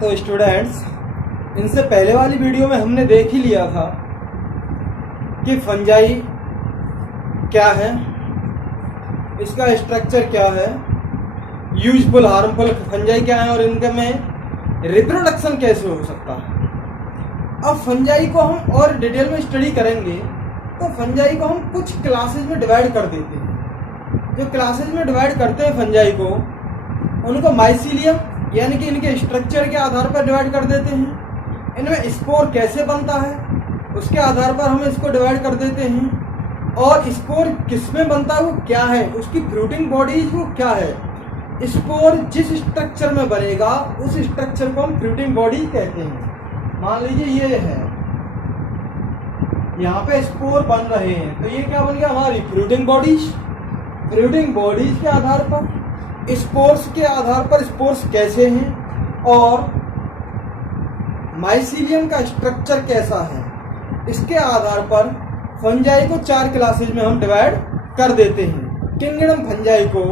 तो स्टूडेंट्स, इनसे पहले वाली वीडियो में हमने देख ही लिया था कि फंजाई क्या है, इसका स्ट्रक्चर क्या है, यूजफुल हार्मफुल फंजाई क्या है और इनके में रिप्रोडक्शन कैसे हो सकता है। अब फंजाई को हम और डिटेल में स्टडी करेंगे तो फंजाई को हम कुछ क्लासेज में डिवाइड कर देते हैं। जो क्लासेज में डिवाइड करते हैं फंजाई को, उनको माइसीलियम यानी कि इनके स्ट्रक्चर के आधार पर डिवाइड कर देते हैं। इनमें स्पोर कैसे बनता है उसके आधार पर हम इसको डिवाइड कर देते हैं। और स्पोर किस में बनता है, वो क्या है, उसकी फ्रूटिंग बॉडीज वो क्या है। स्पोर जिस स्ट्रक्चर में बनेगा उस स्ट्रक्चर को हम फ्रूटिंग बॉडी कहते हैं। मान लीजिए ये है, यहाँ पे स्पोर बन रहे हैं तो ये क्या बन गया, हमारी फ्रूटिंग बॉडीज। फ्रूटिंग बॉडीज के आधार पर, स्पोर्स के आधार पर स्पोर्स कैसे हैं और माइसीलियम का स्ट्रक्चर कैसा है, इसके आधार पर फंजाई को 4 क्लासेज में हम डिवाइड कर देते हैं। किंगडम फंजाई को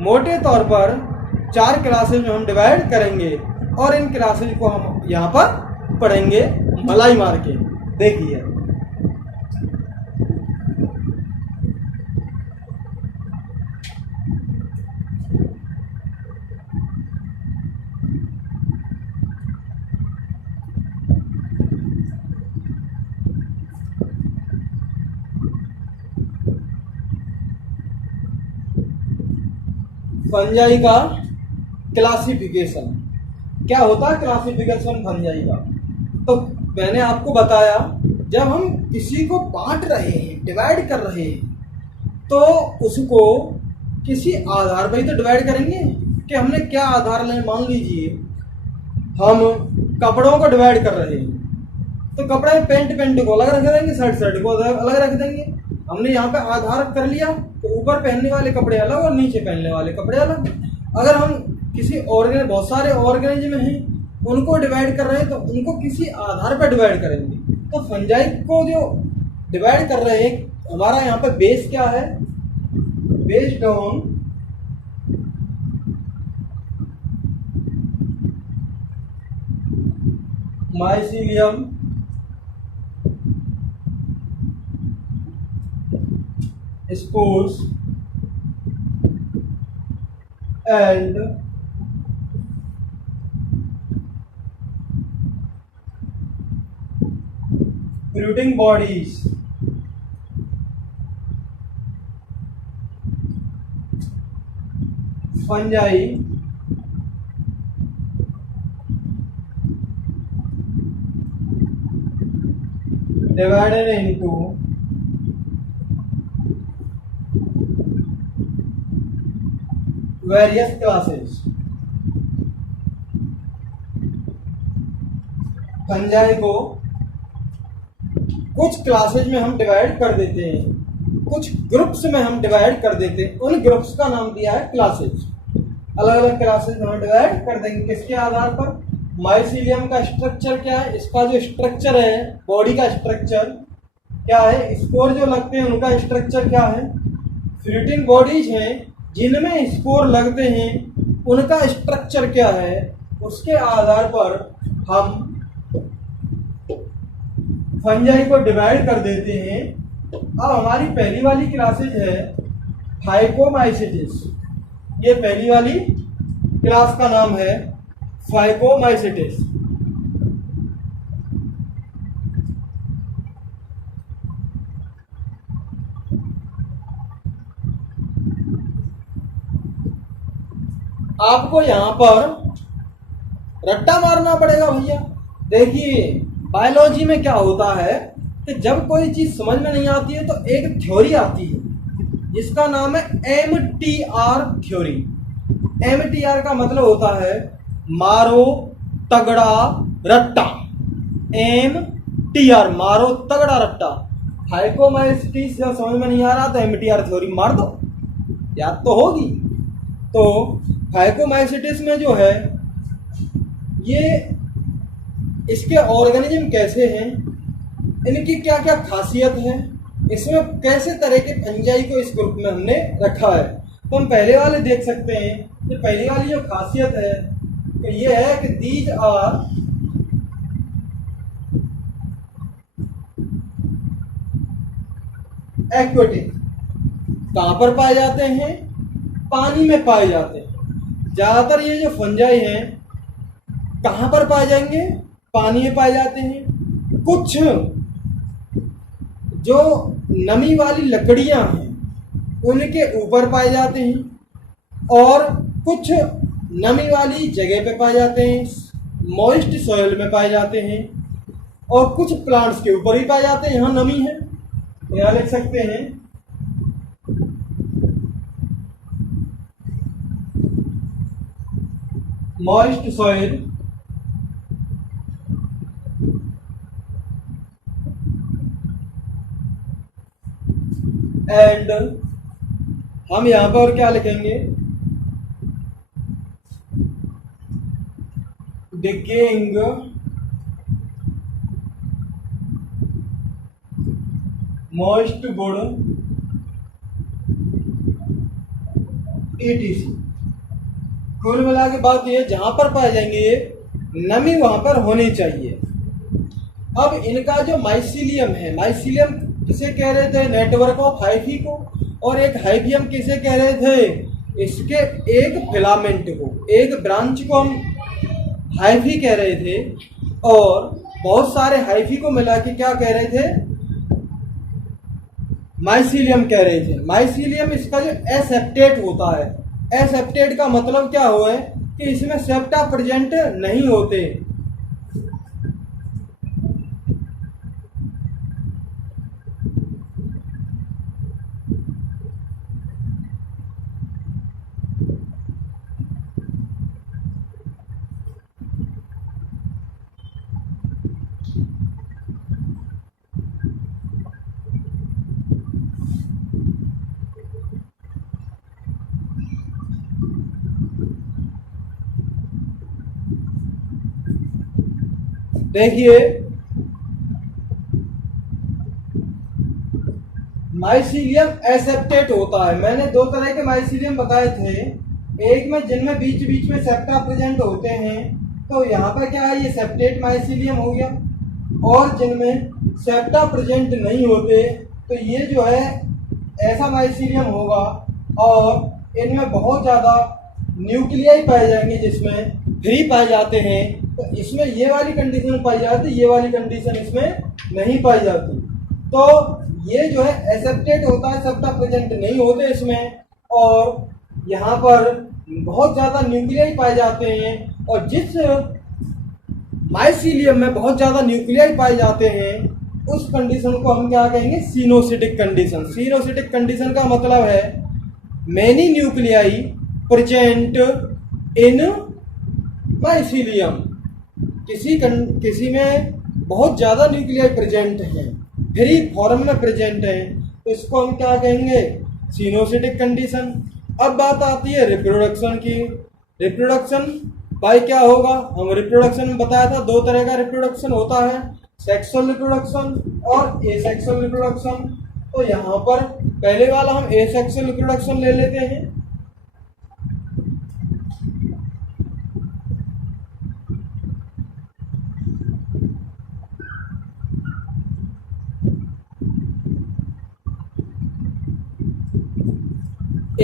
मोटे तौर पर 4 क्लासेज में हम डिवाइड करेंगे और इन क्लासेज को हम यहाँ पर पढ़ेंगे मलाई मार के। देखिए, फंजाई का क्लासिफिकेशन क्या होता है। क्लासिफिकेशन फंजाई का, तो मैंने आपको बताया जब हम किसी को बांट रहे हैं, डिवाइड कर रहे हैं, तो उसको किसी आधार पर ही तो डिवाइड करेंगे कि हमने क्या आधार लें। मान लीजिए हम कपड़ों को डिवाइड कर रहे हैं तो कपड़े में पेंट को अलग रख देंगे, शर्ट को अलग रख देंगे। हमने यहाँ पे आधार कर लिया तो ऊपर पहनने वाले कपड़े अलग और नीचे पहनने वाले कपड़े अलग। अगर हम किसी बहुत सारे ऑर्गेनिज्म हैं उनको डिवाइड कर रहे हैं तो उनको किसी आधार पर डिवाइड करेंगे। तो फंजाई को जो डिवाइड कर रहे हैं, हमारा यहाँ पे बेस क्या है, based on mycelium spores and fruiting bodies। fungi divided into various classes. Fungi को कुछ क्लासेज में हम डिवाइड कर देते हैं, कुछ ग्रुप्स में हम डिवाइड कर देते हैं। उन ग्रुप्स का नाम दिया है क्लासेज। अलग अलग क्लासेज में हम डिवाइड कर देंगे किसके आधार पर, माइसीलियम का स्ट्रक्चर क्या है, इसका जो स्ट्रक्चर है, बॉडी का स्ट्रक्चर क्या है, स्पोर जो लगते हैं उनका स्ट्रक्चर क्या है, फ्रूटिंग बॉडीज हैं जिनमें स्पोर लगते हैं उनका स्ट्रक्चर क्या है, उसके आधार पर हम फंजाई को डिवाइड कर देते हैं। अब हमारी पहली वाली क्लासेज है फाइकोमाइसिटिस। ये पहली वाली क्लास का नाम है फाइकोमाइसिटिस। आपको यहाँ पर रट्टा मारना पड़ेगा भैया। देखिए, बायोलॉजी में क्या होता है कि जब कोई चीज समझ में नहीं आती है तो एक थ्योरी आती है जिसका नाम है MTR थ्योरी। MTR का मतलब होता है मारो तगड़ा रट्टा। MTR मारो तगड़ा रट्टा। फाइकोमाइसिटिस जब समझ में नहीं आ रहा तो MTR थ्योरी मार दो, याद तो होगी। तो फाइकोमाइसिटिस में जो है ये इसके ऑर्गेनिज्म कैसे हैं, इनकी क्या क्या खासियत है, इसमें कैसे तरह के फंजाई को इस ग्रुप में हमने रखा है। तो हम पहले वाले देख सकते हैं कि पहली वाली जो खासियत है कि ये है कि दीज आर एक्वेटिक। कहां पर पाए जाते हैं? पानी में पाए जाते हैं। ज्यादातर ये जो फंजाई हैं कहां पर पाए जाएंगे? पानी में पाए जाते हैं। कुछ जो नमी वाली लकड़ियां हैं उनके ऊपर पाए जाते हैं और कुछ नमी वाली जगह पे पाए जाते हैं, मॉइस्ट सॉइल में पाए जाते हैं, और कुछ प्लांट्स के ऊपर भी पाए जाते हैं। यहाँ नमी है, यहाँ लिख सकते हैं मॉइस्ट सॉइल एंड हम यहां पर क्या लिखेंगे? Digging moist would ETC। कुल मिला के बात ये, जहां पर पाए जाएंगे ये नमी वहां पर होनी चाहिए। अब इनका जो माइसीलियम है, माइसीलियम किसे कह रहे थे? नेटवर्क ऑफ हाइफी को। और एक हाइफियम किसे कह रहे थे? इसके एक फिलामेंट को, एक ब्रांच को हम हाइफी कह रहे थे। और बहुत सारे हाइफी को मिला के क्या कह रहे थे? माइसीलियम कह रहे थे। माइसीलियम इसका जो एसेप्टेट होता है, एसेप्टेट का मतलब क्या हुआ है कि इसमें सेप्टा प्रेजेंट नहीं होते। देखिए, माइसीलियम एसेप्टेट होता है। मैंने दो तरह के माइसीलियम बताए थे, एक में जिनमें बीच बीच में सेप्टा प्रेजेंट होते हैं, तो यहाँ पर क्या है? ये सेप्टेट माइसीलियम हो गया। और जिनमें सेप्टा प्रेजेंट नहीं होते तो ये जो है ऐसा माइसीलियम होगा। और इनमें बहुत ज़्यादा न्यूक्लियाई पाए जाएंगे जिसमें फ्री पाए जाते हैं। तो इसमें ये वाली कंडीशन पाई जाती, ये वाली कंडीशन इसमें नहीं पाई जाती। तो ये जो है एसेप्टेट होता है, सेप्टा प्रेजेंट नहीं होते इसमें। और यहाँ पर बहुत ज़्यादा न्यूक्लियाई पाए जाते हैं। और जिस माइसीलियम में बहुत ज़्यादा न्यूक्लियाई पाए जाते हैं उस कंडीशन को हम क्या कहेंगे? सिनोसिटिक कंडीशन। सिनोसिटिक कंडीशन का मतलब है many nuclei present in mycelium. किसी में बहुत ज़्यादा न्यूक्लियाई प्रेजेंट हैं, फ्री फॉर्म में प्रेजेंट है, तो इसको हम क्या कहेंगे? सिनोसिटिक कंडीशन। अब बात आती है रिप्रोडक्शन की। रिप्रोडक्शन बाय क्या होगा? हम रिप्रोडक्शन में बताया था दो तरह का रिप्रोडक्शन होता है, सेक्सुअल रिप्रोडक्शन और एसेक्सुअल रिप्रोडक्शन। तो यहाँ पर पहले वाला हम एसेक्सुअल रिप्रोडक्शन ले लेते हैं।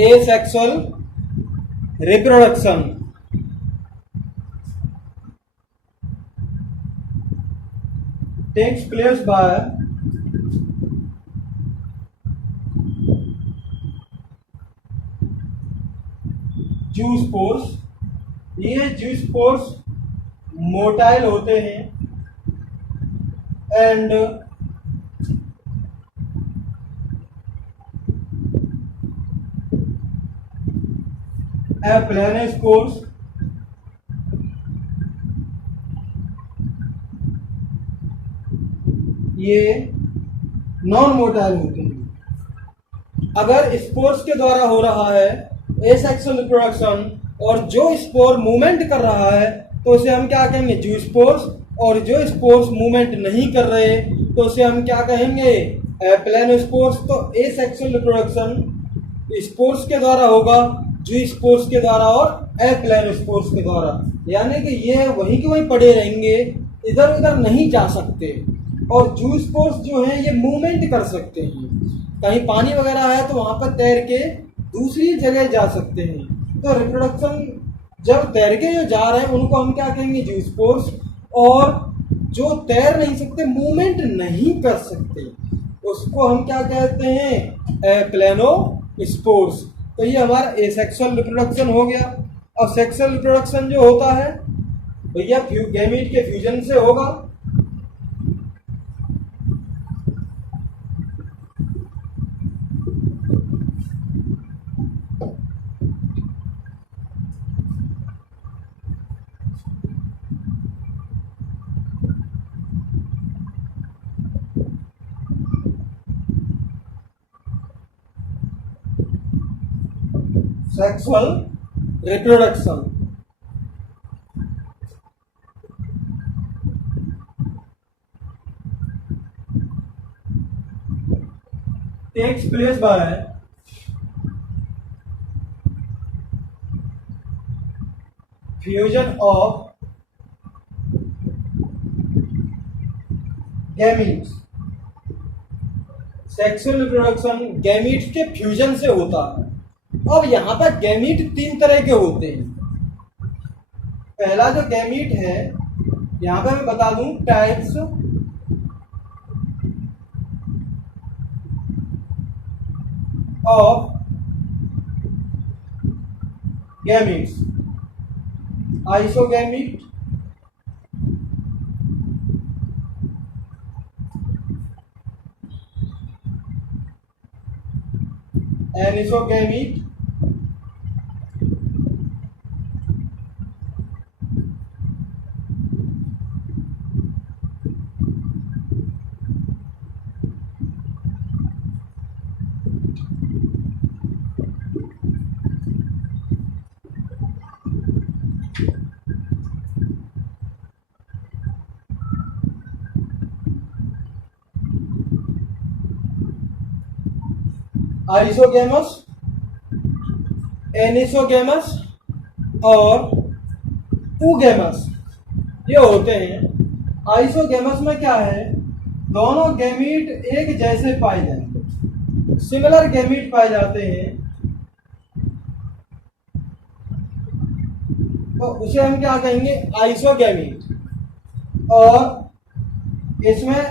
Asexual reproduction takes place by zoospores. ये जूस्पोर्स मोटाइल होते हैं एंड प्लेनोस्पोर्स ये नॉन मोटाइल होते हैं। अगर स्पोर्स के द्वारा हो रहा है एसेक्सुअल रिप्रोडक्शन और जो स्पोर मूवमेंट कर रहा है तो उसे हम क्या कहेंगे? जूस्पोर्स। और जो स्पोर्स मूवमेंट नहीं कर रहे तो उसे हम क्या कहेंगे? प्लेनोस्पोर्स। तो एसेक्सुअल रिप्रोडक्शन स्पोर्स के द्वारा होगा जूस्पोर्स के द्वारा और एप्लानोस्पोर्स के द्वारा, यानी कि ये वहीं के वहीं पड़े रहेंगे, इधर उधर नहीं जा सकते। और जूस्पोर्स जो हैं ये मूवमेंट कर सकते हैं, कहीं पानी वगैरह है तो वहां पर तैर के दूसरी जगह जा सकते हैं। तो रिप्रोडक्शन जब तैर के जो जा रहे हैं उनको हम क्या कहेंगे, जूस्पोर्स। और जो तैर नहीं सकते, मूवमेंट नहीं कर सकते, उसको हम क्या कहते हैं, एप्लानोस्पोर्स। तो ये हमारा एसेक्सुअल रिप्रोडक्शन हो गया। और सेक्सुअल रिप्रोडक्शन जो होता है भैया गैमीट के फ्यूजन से होगा। Sexual reproduction takes place by fusion of gametes. Sexual reproduction gametes के फ्यूजन से होता है। अब यहाँ पर गैमीट 3 तरह के होते हैं। पहला जो गैमीट है, यहाँ पे मैं बता दूं टाइप्स ऑफ गैमीट्स, आइसोगैमीट, एनिसोगैमीट, आइसोगैमस, एनिसोगैमस और ऊगैमस, ये होते हैं। आइसोगैमस में क्या है, दोनों गैमीट एक जैसे पाए जाएंगे, सिमिलर गैमीट पाए जाते हैं, तो उसे हम क्या कहेंगे, आइसोगैमीट। और इसमें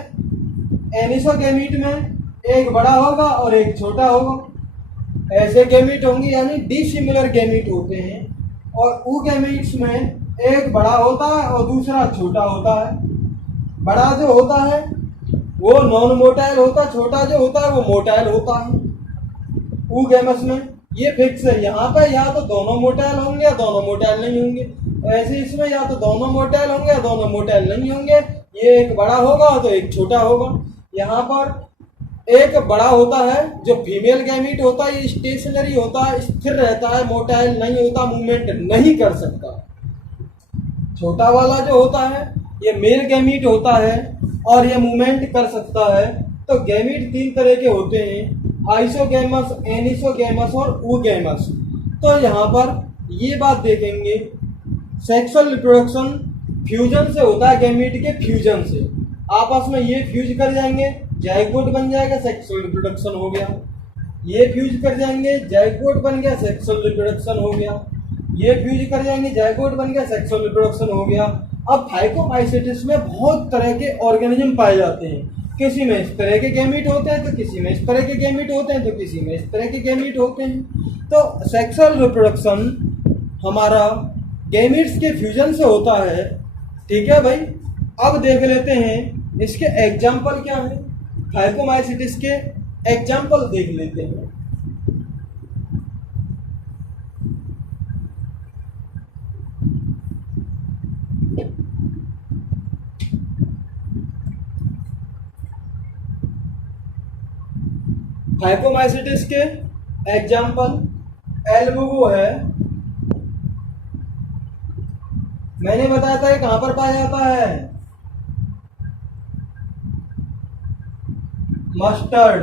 एनिसोगैमीट में एक बड़ा होगा और एक छोटा होगा, ऐसे गैमीट होंगे, यानी डिसिमिलर गैमीट होते हैं। और ऊगैमीट्स में एक बड़ा होता है और दूसरा छोटा होता है। बड़ा जो होता है वो नॉन मोटाइल होता है, छोटा जो होता है वो मोटाइल होता है। ऊगैमस में ये फिक्स है, यहाँ पे या तो दोनों मोटाइल होंगे या दोनों मोटाइल नहीं होंगे। ऐसे इसमें या तो दोनों मोटाइल होंगे या दोनों मोटाइल नहीं होंगे, ये एक बड़ा होगा तो एक छोटा होगा। यहाँ पर एक बड़ा होता है जो फीमेल गैमीट होता है, ये स्टेशनरी होता है, स्थिर रहता है, मोटाइल नहीं होता, मूवमेंट नहीं कर सकता। छोटा वाला जो होता है ये मेल गैमीट होता है और ये मूवमेंट कर सकता है। तो गैमीट 3 तरह के होते हैं, आइसोगैमस, एनिसोगैमस और ऊगैमस। तो यहाँ पर ये बात देखेंगे, सेक्सुअल रिप्रोडक्शन फ्यूजन से होता है, गैमीट के फ्यूजन से आपस में ये फ्यूज कर जाएंगे, जाइगोट बन जाएगा, सेक्सुअल रिप्रोडक्शन हो गया। ये फ्यूज कर जाएंगे, जाइगोट बन गया, सेक्सुअल रिप्रोडक्शन हो गया। ये फ्यूज कर जाएंगे, जाइगोट बन गया, सेक्सुअल रिप्रोडक्शन हो गया। अब फाइकोमाइसेटिस में बहुत तरह के ऑर्गेनिज्म पाए जाते हैं, किसी में इस तरह के गैमीट होते हैं तो किसी में इस तरह के गैमीट होते हैं तो किसी में इस तरह के गैमीट होते हैं। तो सेक्सुअल रिप्रोडक्शन हमारा गैमीट्स के फ्यूजन से होता है, ठीक है भाई। अब देख लेते हैं इसके एग्जाम्पल क्या है, फाइकोमाइसेटिस के एग्जाम्पल देख लेते हैं। फाइकोमाइसेटिस के एग्जाम्पल एल्बुगो है, मैंने बताया था कहां पर पाया जाता है, मस्टर्ड,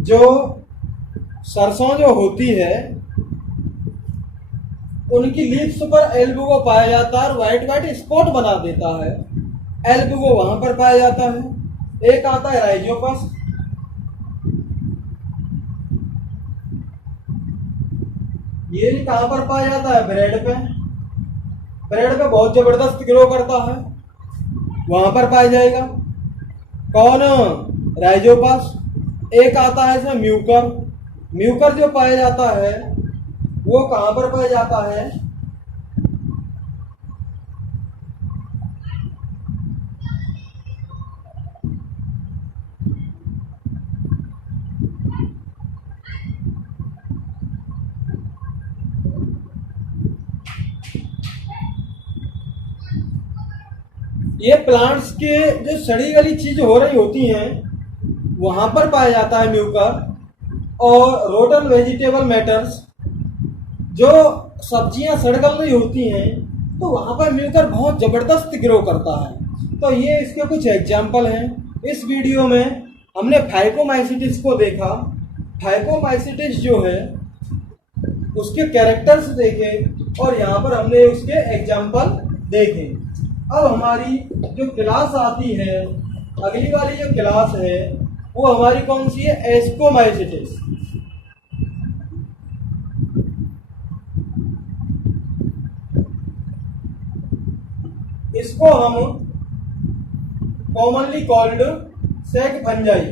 जो सरसों जो होती है उनकी लीव्स पर एल्बुगो पाया जाता है और व्हाइट व्हाइट स्पॉट बना देता है। एल्बुगो वहां पर पाया जाता है। एक आता है राइजोपस, ये कहां पर पाया जाता है? ब्रेड पे। ब्रेड पे बहुत जबरदस्त ग्रो करता है, वहां पर पाया जाएगा। कौन? राइजोपस। एक आता है इसमें म्यूकर। म्यूकर जो पाया जाता है वो कहां पर पाया जाता है? ये प्लांट्स के जो सड़ी गली चीज हो रही होती हैं वहां पर पाया जाता है म्यूकर। और रोटन वेजिटेबल मैटर्स, जो सब्जियां सड़ गल रही होती हैं तो वहां पर म्यूकर बहुत जबरदस्त ग्रो करता है। तो ये इसके कुछ एग्जाम्पल हैं। इस वीडियो में हमने फाइकोमाइसिटिस को देखा। फाइकोमाइसिटिस जो है उसके कैरेक्टर्स देखे और यहाँ पर हमने उसके एग्जाम्पल देखे। अब हमारी जो क्लास आती है, अगली वाली जो क्लास है वो हमारी कौन सी है? एस्कोमाइसिटिस। इसको हम कॉमनली कॉल्ड सैक फंजाई।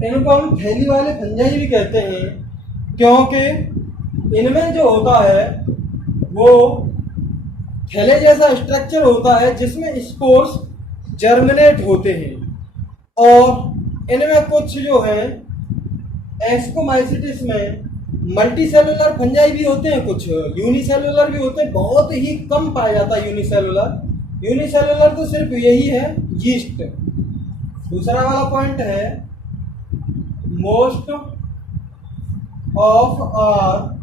इनको हम थैली वाले फंजाई भी कहते हैं, क्योंकि इनमें जो होता है वो थैले जैसा स्ट्रक्चर होता है जिसमें स्पोर्स जर्मिनेट होते हैं। और इनमें कुछ जो है एस्कोमाइसिटिस में मल्टी सेलुलर फंजाई भी होते हैं, कुछ यूनिसेलुलर भी होते हैं। बहुत ही कम पाया जाता है यूनिसेलुलर। यूनिसेलुलर तो सिर्फ यही है, यीस्ट। दूसरा वाला पॉइंट है most of are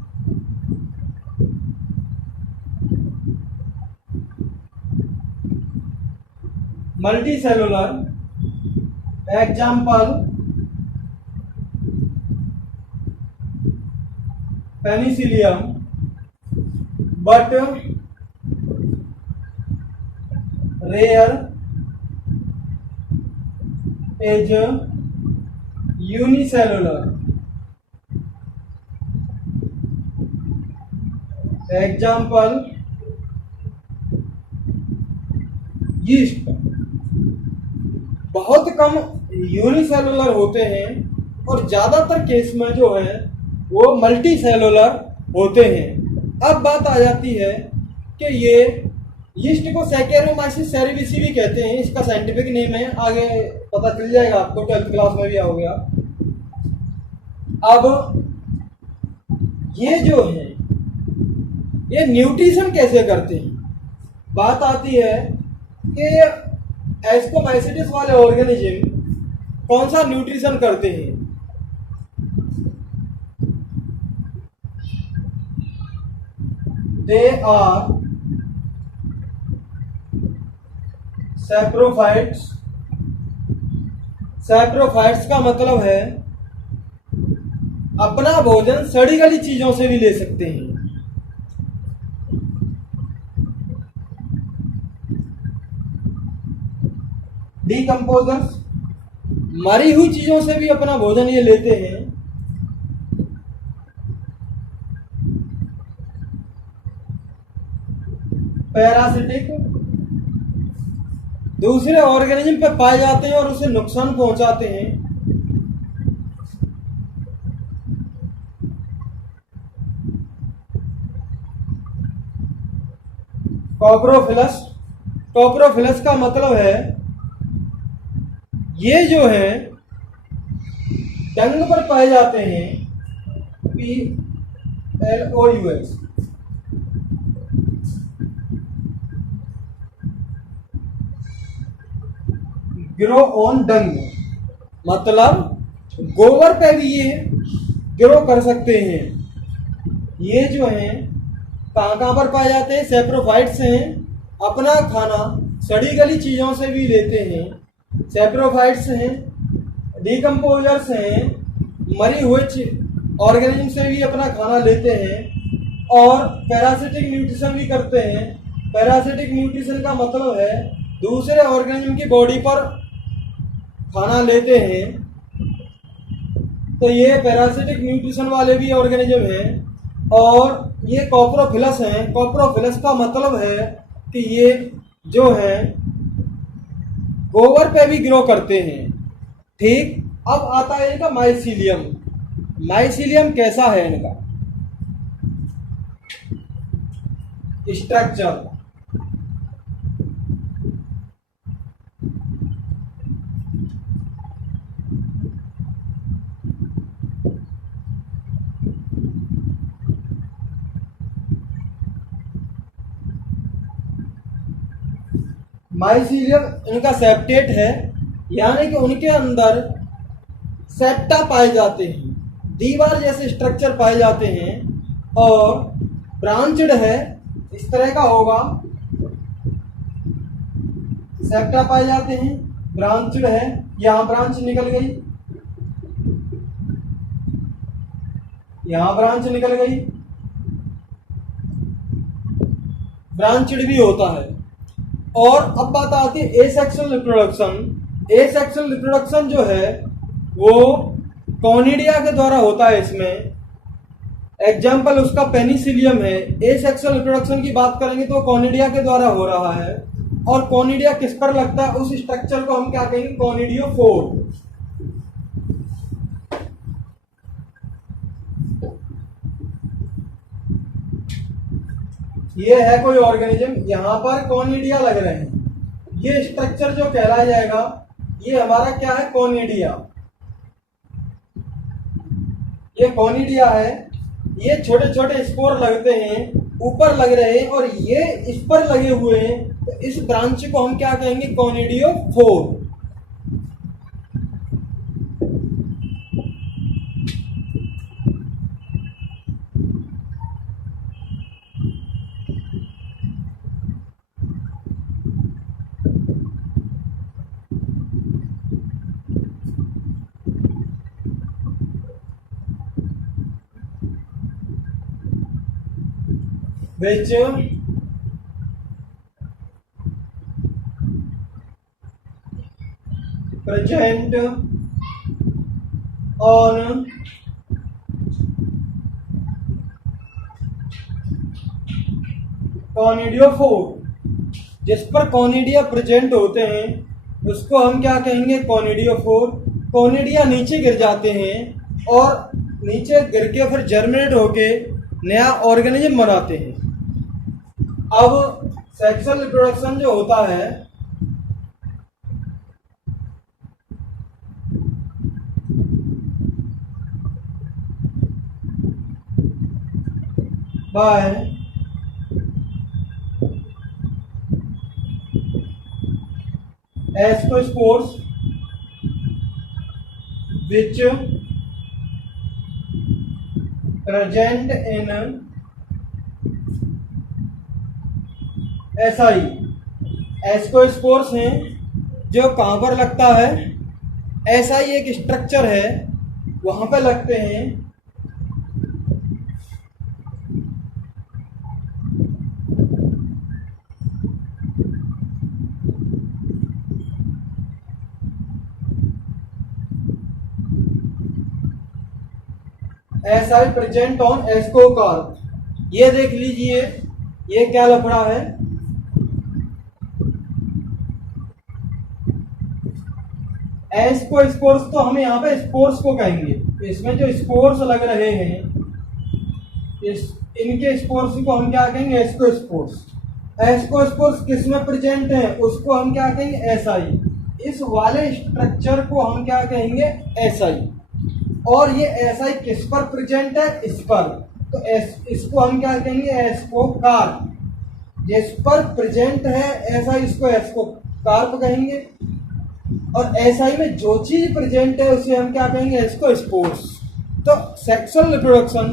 multi cellular, example penicillium, but rare as unicellular, example yeast. बहुत कम यूनिसेलुलर होते हैं और ज्यादातर केस में जो है वो मल्टी सेलुलर होते हैं। अब बात आ जाती है कि ये यीस्ट को सैकेरोमाइसिस सेरेविसी भी कहते हैं, इसका साइंटिफिक नेम है। आगे पता चल जाएगा आपको, 12th क्लास में भी हो गया। अब ये जो है ये न्यूट्रिशन कैसे करते हैं? बात आती है कि एस्कोमाइसिटिस वाले ऑर्गेनिज्म कौन सा न्यूट्रिशन करते हैं? They are saprophytes. सैप्रोफाइट्स का मतलब है अपना भोजन सड़ी गली चीजों से भी ले सकते हैं। डीकम्पोजर्स, मरी हुई चीजों से भी अपना भोजन ये लेते हैं। पैरासिटिक, दूसरे ऑर्गेनिज्म पे पाए जाते हैं और उसे नुकसान पहुंचाते हैं। कॉप्रोफिलस। कॉप्रोफिलस का मतलब है ये जो है टंग पर पाए जाते हैं। PLOUS, ग्रो ऑन डंग, मतलब गोबर पे भी ये ग्रो कर सकते हैं। ये जो हैं कहाँ कहाँ पर पाए जाते हैं? सैप्रोफाइट्स हैं, अपना खाना सड़ी गली चीज़ों से भी लेते हैं। सैप्रोफाइट्स हैं, डिकम्पोजर्स हैं, मरी हुई ऑर्गेनिज्म से भी अपना खाना लेते हैं, और पैरासिटिक न्यूट्रिशन भी करते हैं। पैरासिटिक न्यूट्रिशन का मतलब है दूसरे ऑर्गेनिज्म की बॉडी पर खाना लेते हैं। तो ये पैरासिटिक न्यूट्रिशन वाले भी ऑर्गेनिज्म हैं। और ये कॉप्रोफिलस हैं। कॉप्रोफिलस का मतलब है कि ये जो है गोबर पे भी ग्रो करते हैं। ठीक, अब आता है इनका माइसीलियम। माइसीलियम कैसा है इनका स्ट्रक्चर? माइसीलियम इनका सेप्टेट है, यानी कि उनके अंदर सेप्टा पाए जाते हैं, दीवार जैसे स्ट्रक्चर पाए जाते हैं, और ब्रांचड है, इस तरह का होगा। सेप्टा पाए जाते हैं, ब्रांचड है, यहां ब्रांच निकल गई, यहां ब्रांच निकल गई, ब्रांचड भी होता है। और अब बात आती है एसेक्सुअल रिप्रोडक्शन। एसेक्सुअल रिप्रोडक्शन जो है वो कॉनिडिया के द्वारा होता है। इसमें एग्जाम्पल उसका पेनिसिलियम है। एसेक्सुअल रिप्रोडक्शन की बात करेंगे तो कॉनिडिया के द्वारा हो रहा है। और कॉनिडिया किस पर लगता है? उस स्ट्रक्चर को हम क्या कहेंगे? कॉनिडियोफोर। ये है कोई ऑर्गेनिज्म, यहां पर कॉनिडिया लग रहे हैं। ये स्ट्रक्चर जो कहलाया जाएगा ये हमारा क्या है? कॉनिडिया। ये कॉनिडिया है। ये छोटे छोटे स्पोर लगते हैं, ऊपर लग रहे हैं, और ये इस पर लगे हुए हैं। तो इस ब्रांच को हम क्या कहेंगे? कॉनिडियोफोर। which present on कॉनिडियोफोर। जिस पर कॉनिडिया प्रेजेंट होते हैं उसको हम क्या कहेंगे? कॉनिडियोफोर। कॉनिडिया नीचे गिर जाते हैं और नीचे गिर के फिर जर्मिनेट होके नया ऑर्गेनिज्म बनाते हैं। अब सेक्सुअल रिप्रोडक्शन जो होता है by ascospores which present in SI। Ascospores हैं जो कहाँ पर लगता है? SI एक स्ट्रक्चर है, वहां पे लगते हैं। SI present on ascocarp. ये देख लीजिए ये क्या लफड़ा है। एस्कोस्पोर्स तो हम यहाँ पे स्पोर्स को कहेंगे। इसमें जो स्पोर्स लग रहे हैं इनके स्पोर्स को हम क्या कहेंगे? एस्कोस्पोर्स। एस्कोस्पोर्स किस में प्रेजेंट है उसको हम क्या कहेंगे? एसआई। इस वाले स्ट्रक्चर को हम क्या कहेंगे? एसआई। और ये एसआई किस पर प्रेजेंट है? इस पर। तो इसको हम क्या कहेंगे? एस्कोकार्प। जिस पर प्रेजेंट है एसआई इसको एस्कोकार्प कहेंगे। और एसआई में जो चीज प्रेजेंट है उसे हम क्या कहेंगे? एस्कोस्पोर्स। तो सेक्सुअल रिप्रोडक्शन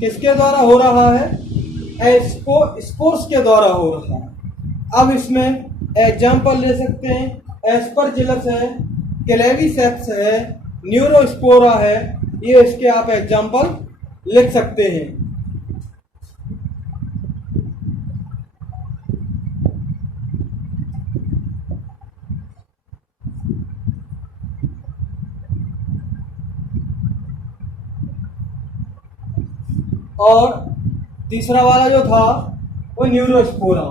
किसके द्वारा हो रहा है? स्पोर्स के द्वारा हो रहा है। अब इसमें एग्जाम्पल ले सकते हैं, एस्परजिलस है, क्लेवीसेप्स है, न्यूरोस्पोरा है, ये इसके आप एग्जाम्पल लिख सकते हैं। और तीसरा वाला जो था वो न्यूरोस्पोरा।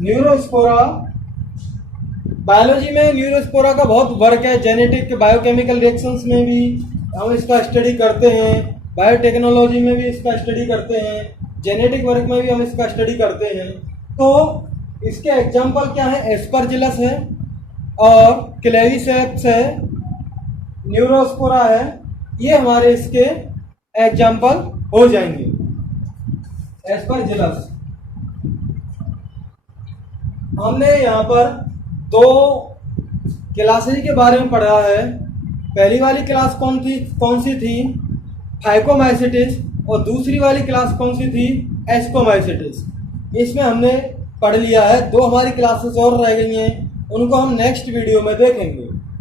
न्यूरोस्पोरा बायोलॉजी में न्यूरोस्पोरा का बहुत वर्क है। जेनेटिक बायोकेमिकल रिएक्शंस में भी हम इसका स्टडी करते हैं, बायोटेक्नोलॉजी में भी इसका स्टडी करते हैं, जेनेटिक वर्क में भी हम इसका स्टडी करते हैं। तो इसके एग्जाम्पल क्या है? एस्परजिलस है और क्लेवीसेप्स है, न्यूरोस्पोरा है, ये हमारे इसके एग्जाम्पल हो जाएंगे। एस्परजिलस हमने यहाँ पर 2 क्लासेस के बारे में पढ़ा है। पहली वाली क्लास कौन सी थी? फाइकोमाइसिटिस। और दूसरी वाली क्लास कौन सी थी? एस्कोमाइसिटिस। इसमें हमने पढ़ लिया है। 2 हमारी क्लासेस और रह गई हैं, उनको हम नेक्स्ट वीडियो में देखेंगे।